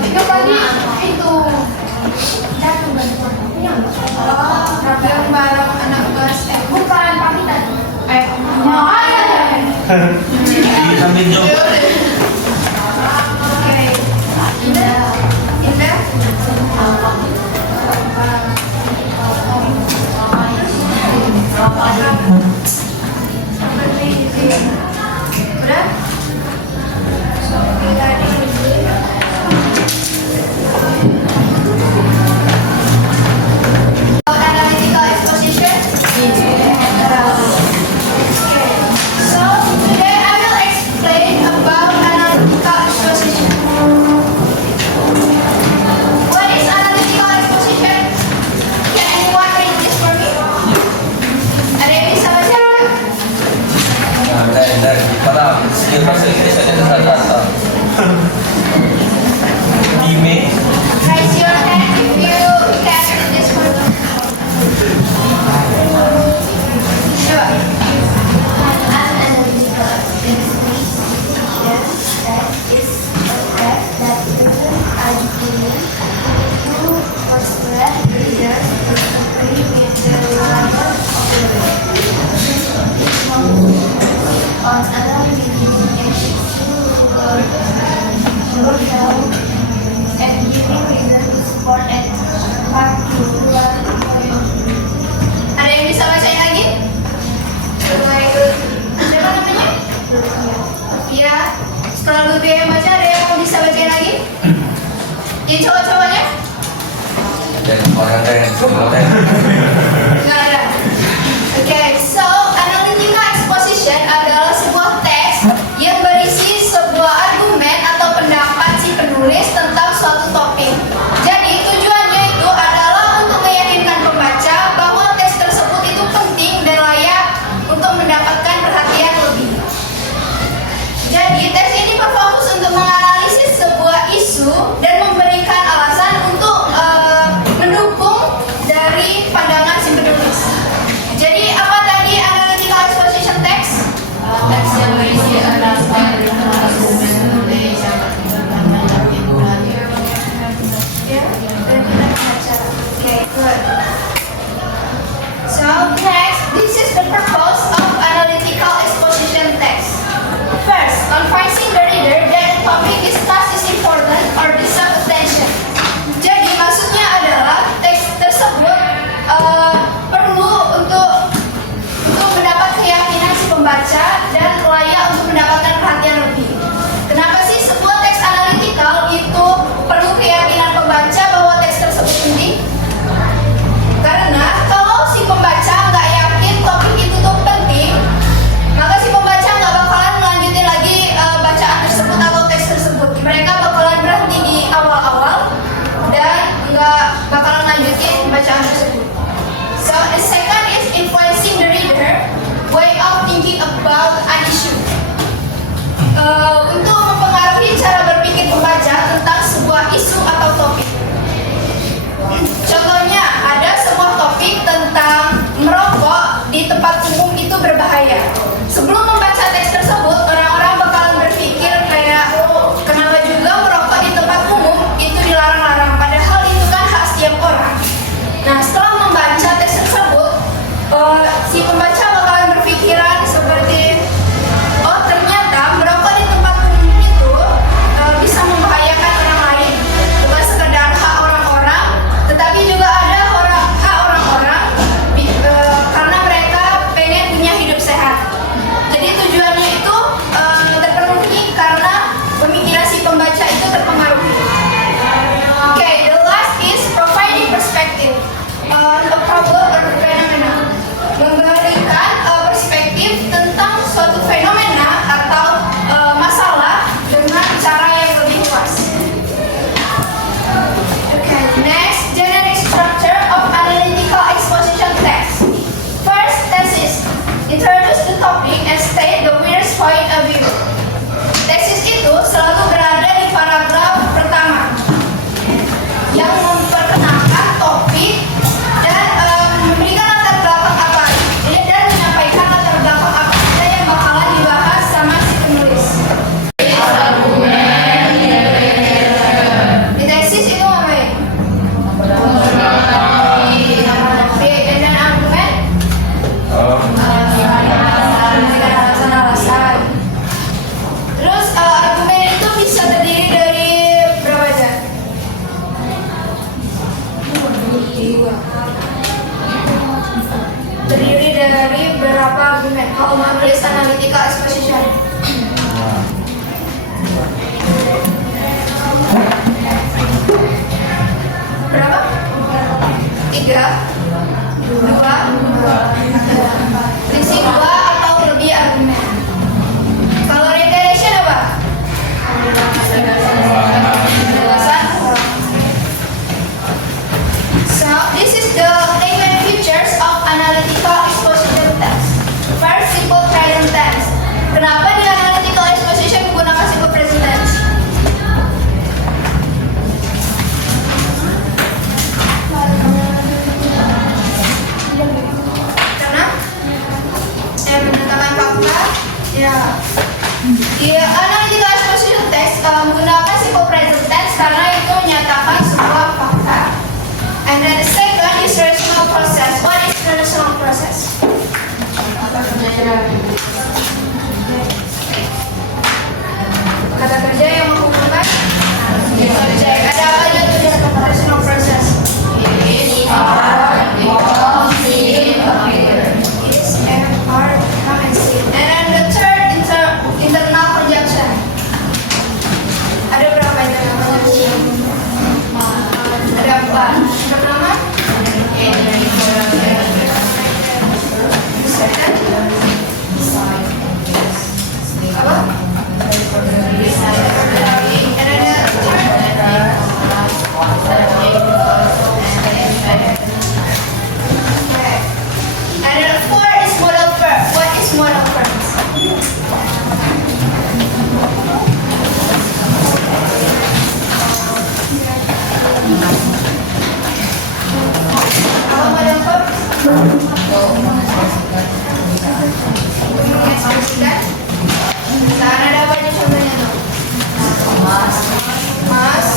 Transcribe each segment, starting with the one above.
Tiga pagi itu yang bareng anak kelas bukan pagi tadi. Sambil jom. Oke. Indah. Udah? Analytical exposition. So today I will explain about analytical exposition. What is analytical exposition? Can anyone read this for me? Ada yang bisa baca? Dari pada skill bahasa Inggris ada rata-rata. Email. Raise your hand if you can read this for me. Sure. Ada yang bisa bacain lagi? Siapa namanya? Iya. Setelah Lutfi yang baca, ada yang mau bisa bacain lagi? Ini cowok-cowoknya? Dan orang lain. Nggak ada. Oke, so analytical exposition adalah sebuah teks yang berisi sebuah argumen atau pendapat si penulis tentang suatu topik. Jadi tujuannya itu adalah untuk meyakinkan pembaca bahwa teks tersebut itu penting dan layak untuk mendapatkan perhatian lebih. Jadi teks ini berfokus untuk menganalisis sebuah isu dan memberikan alasan untuk mendukung dari pandangan si penulis. Jadi apa tadi analytical exposition text? Teks yang berisi argumen penulis yang ya, dan kita baca. Okay, good. So next, this is the purpose of analytical exposition text. First, convincing the reader that the topic discussed is important or deserves mau menulis analytical exposition? Berapa? 3, 2, prinsip 2 atau lebih argumen. Kalau reiteration apa? So this is the main features of analytical exposition text. First, simple present tense. Kenapa di analytical exposition menggunakan simple present tense? Karena menetapkan fakta. Ya. Di analytical exposition text menggunakan simple present tense karena itu menyatakan sebuah fakta. And then the second is relational process. What is relational process? Kata kerja yang menghubungkan objek. Ada apa aja tuh di relational process? Is and are, come and see. And then the third internal projection. Ada berapa internal projection? Ada 4. Pertama, apa? And then 4 is modal verb. What is modal verbs? Apa modal verb? Mengekspresikan. Sekarang ada apa aja contohnya tuh? Mas. Apa? Mas.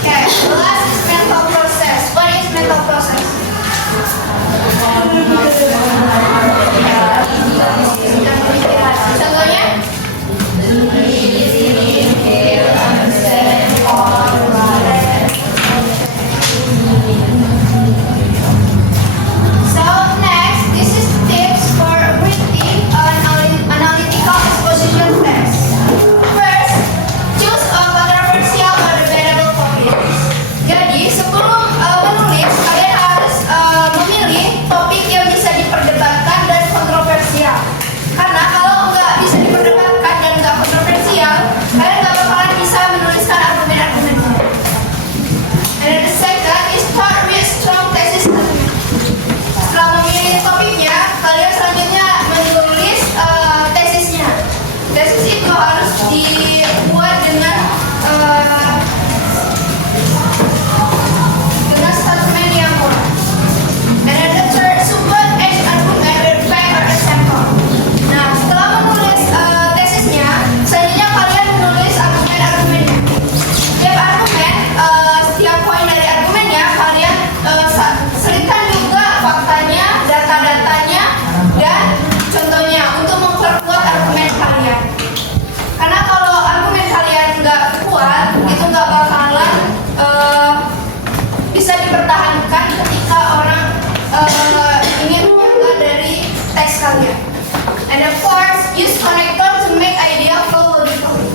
Okay, last is mental process. What is mental process? Contohnya? So next, this is tips for writing an analytical exposition text. First, choose a controversial or debatable topic. Jadi sebelum menulis, kalian harus memilih topik yang bisa diperdebatkan dan kontroversial. Karena kalau nggak bisa diperdebatkan dan nggak kontroversial, kalian nggak bakalan bisa menuliskan argumen-argumennya. And then the second is start with strong thesis argument. Setelah memilih topiknya, kalian selanjutnya menulis tesisnya. Tesis itu harus dibuat dengan statement yang kuat. And then the third, support each argument with fact or example. Nah, setelah menulis tesisnya, selanjutnya kalian menulis argumen-argumennya. Setiap argumen, setiap poin dari argumennya, kalian selipkan juga faktanya, data-datanya, dan contohnya untuk memperkuat argumen kalian. Karena kalau argumen kalian nggak kuat, itu nggak bakalan bisa dipertahankan ketika orang ingin menyanggah dari teks kalian. And of course, use connector to make idea flow logically.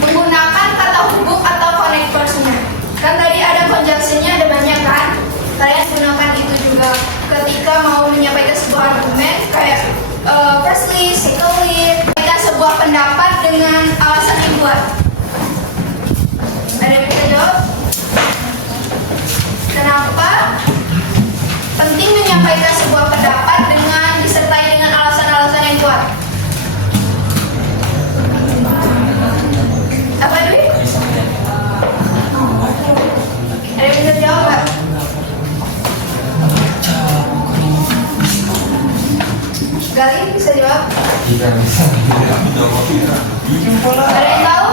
Menggunakan kata hubung atau connectorsnya. Kan tadi ada conjunction-nya, ada banyak kan? Kalian gunakan itu juga ketika mau menyampaikan sebuah argumen, kayak firstly, secondly, menyampaikan sebuah pendapat dengan alasan yang kuat. Ada yang bisa jawab? Kenapa penting menyampaikan sebuah pendapat dengan disertai dengan alasan-alasan yang kuat? Apa Dwi? Ada yang bisa jawab nggak? Gali bisa jawab? Tidak bisa. Ada yang tahu?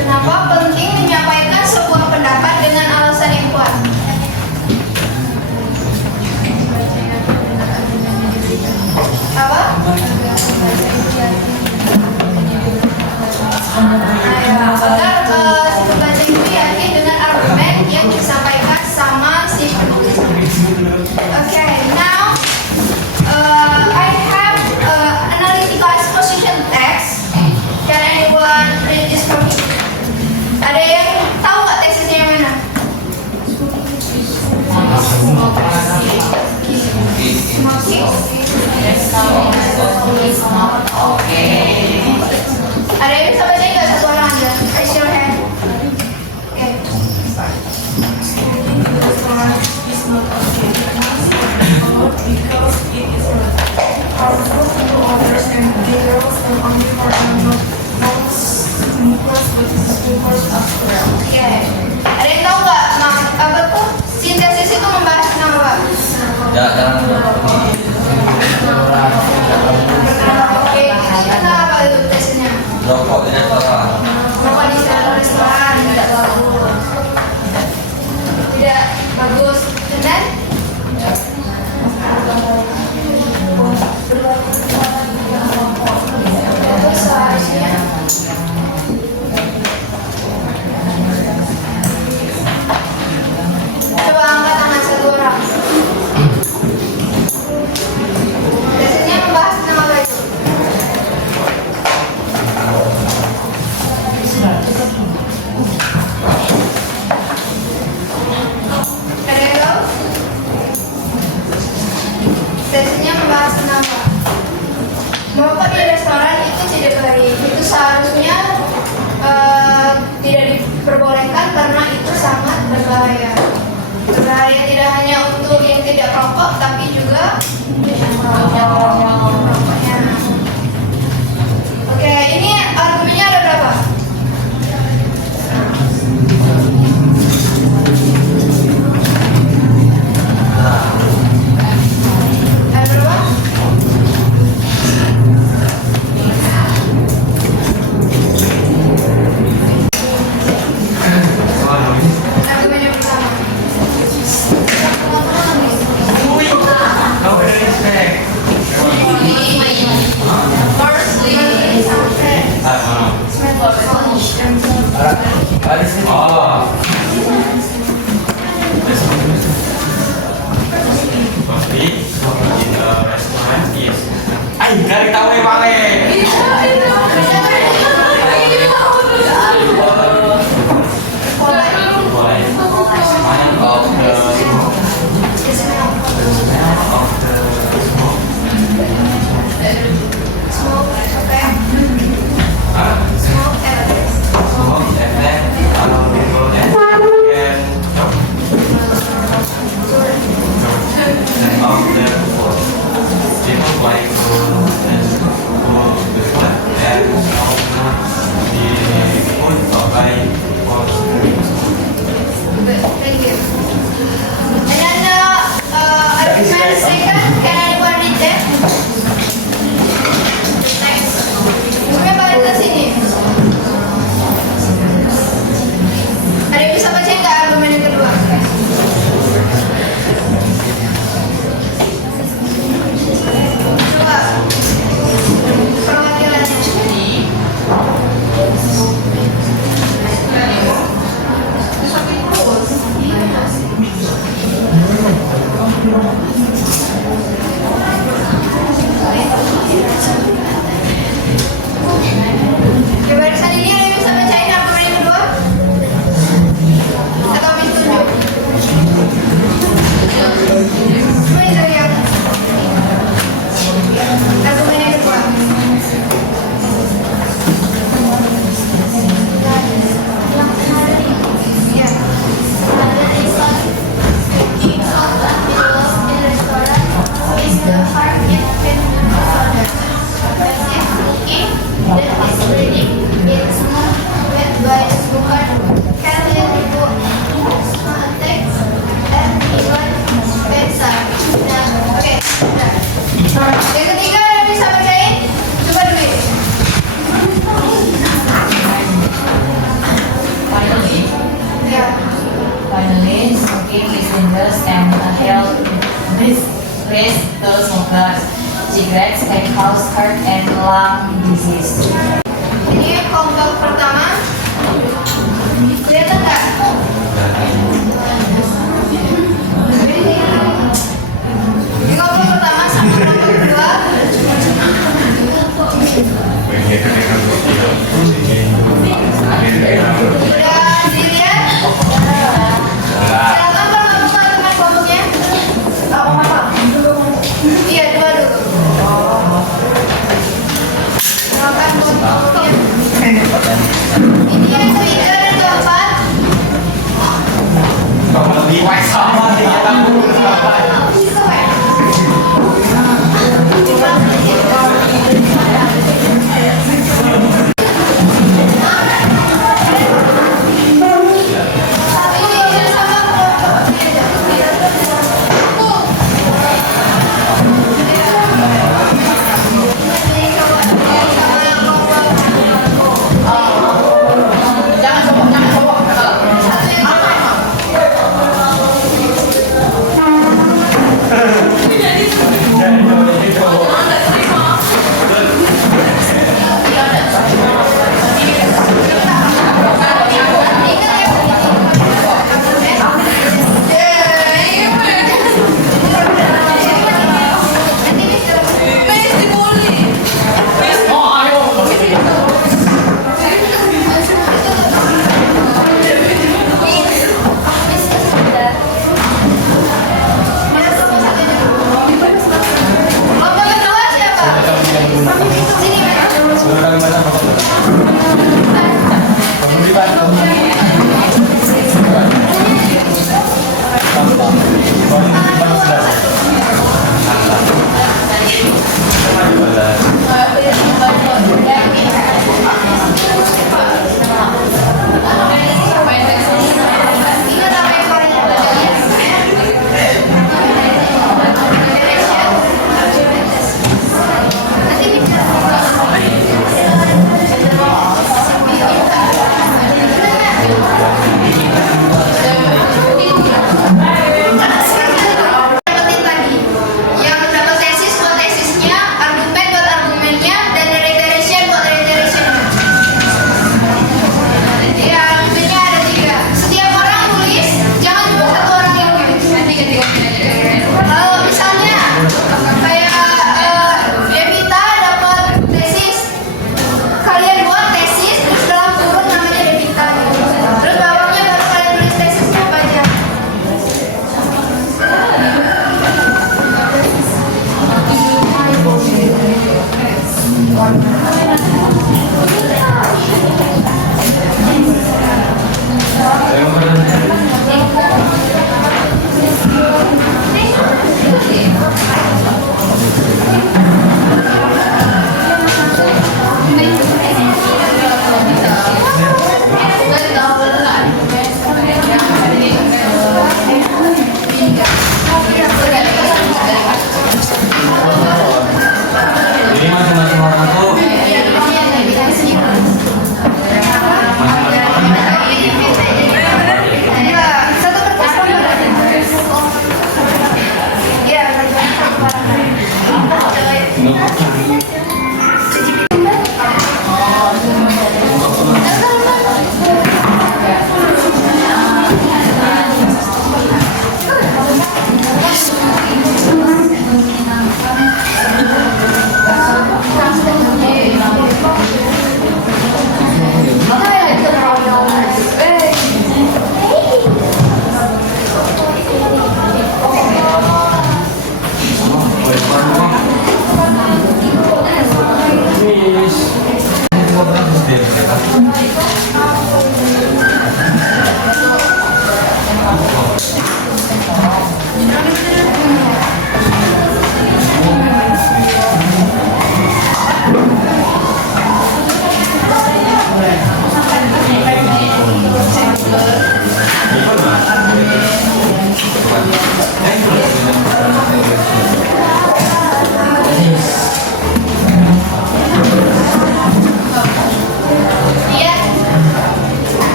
Kenapa penting menyampaikan sebuah pendapat dengan alasan yang kuat? Oke. Ada yang bisa baca nggak? Satu orang aja. Raise your hand. Oke. Because it is harmful to others and dangerous not only for animals, but smokers as well. Oke. Ada yang tahu nggak? Apa tuh? Sintesis itu membahas tentang apa? Jangan Oke. Kita apa itu tesnya? rokok di restoran. Rokok di restoran tidak bagus. Tidak bagus. Dan itu seharusnya coba angkat tangan satu orang. Biasanya membahas tentang apa itu? Ada yang tahu? Biasanya membahas tentang apa? Merokok di restoran itu tidak baik. Itu seharusnya tidak diperbolehkan karena itu sangat berbahaya. Berbahaya tidak hanya untuk yang tidak perokok, tapi juga yang merokoknya. Oke, ini argumennya ada berapa? Ada berapa? Argumen yang pertama. Ada sih. Oh. Coffee in a restaurant is ay dari tahu ya Bang. Why? Smell of the smoke. The smell of the smoke. Smoke, oke. Huh? Smoke, evidence. Smoke and then people can talk. And of the food. People like food and food before and the food or by Good, thank you. And then argument second, can anyone read that? Next. Semuanya balik ke sini. Ada yang bisa baca nggak argumen yang kedua? Coba. Perwakilannya. Di barisan ini ada yang bisa bacain argumen yang kedua? Atau habis tunjuk? Cuma itu yang argumen yang kedua. Ya. Yang ketiga ada yang bisa bacain? Coba dulu. Finally, Ya. smoking is dangerous and health risk to smokers. Cigarettes can cause heart and lung disease. Ini kelompok pertama. Kelihatan nggak? Ini kelompok pertama sama kelompok kedua. Udah dilihat? Silakan kalau buka teman kelompoknya. Iya, dua dulu. Ini yang ketiga dan keempat. Lebih baik sama dia Lomba kedua siapa? Sini, Mas. Ingat apa yang kalian belajar? Nanti dapetin tadi yang dapat tesis buat tesisnya, argumen buat argumennya, dan rhetorician buat rhetoriciannya. Ya, argumennya ada 3. Setiap orang tulis, jangan cuma satu orang yang tulis. Kalau misalnya kayak Devita dapat tesis, kalian buat tesis terus dalam kurung namanya Devita gitu. Terus bawahnya baru kalian tulis tesisnya apa aja. Jadi masing-masing orang tuh Ya, satu kertas kamu berarti. Ya, Miss.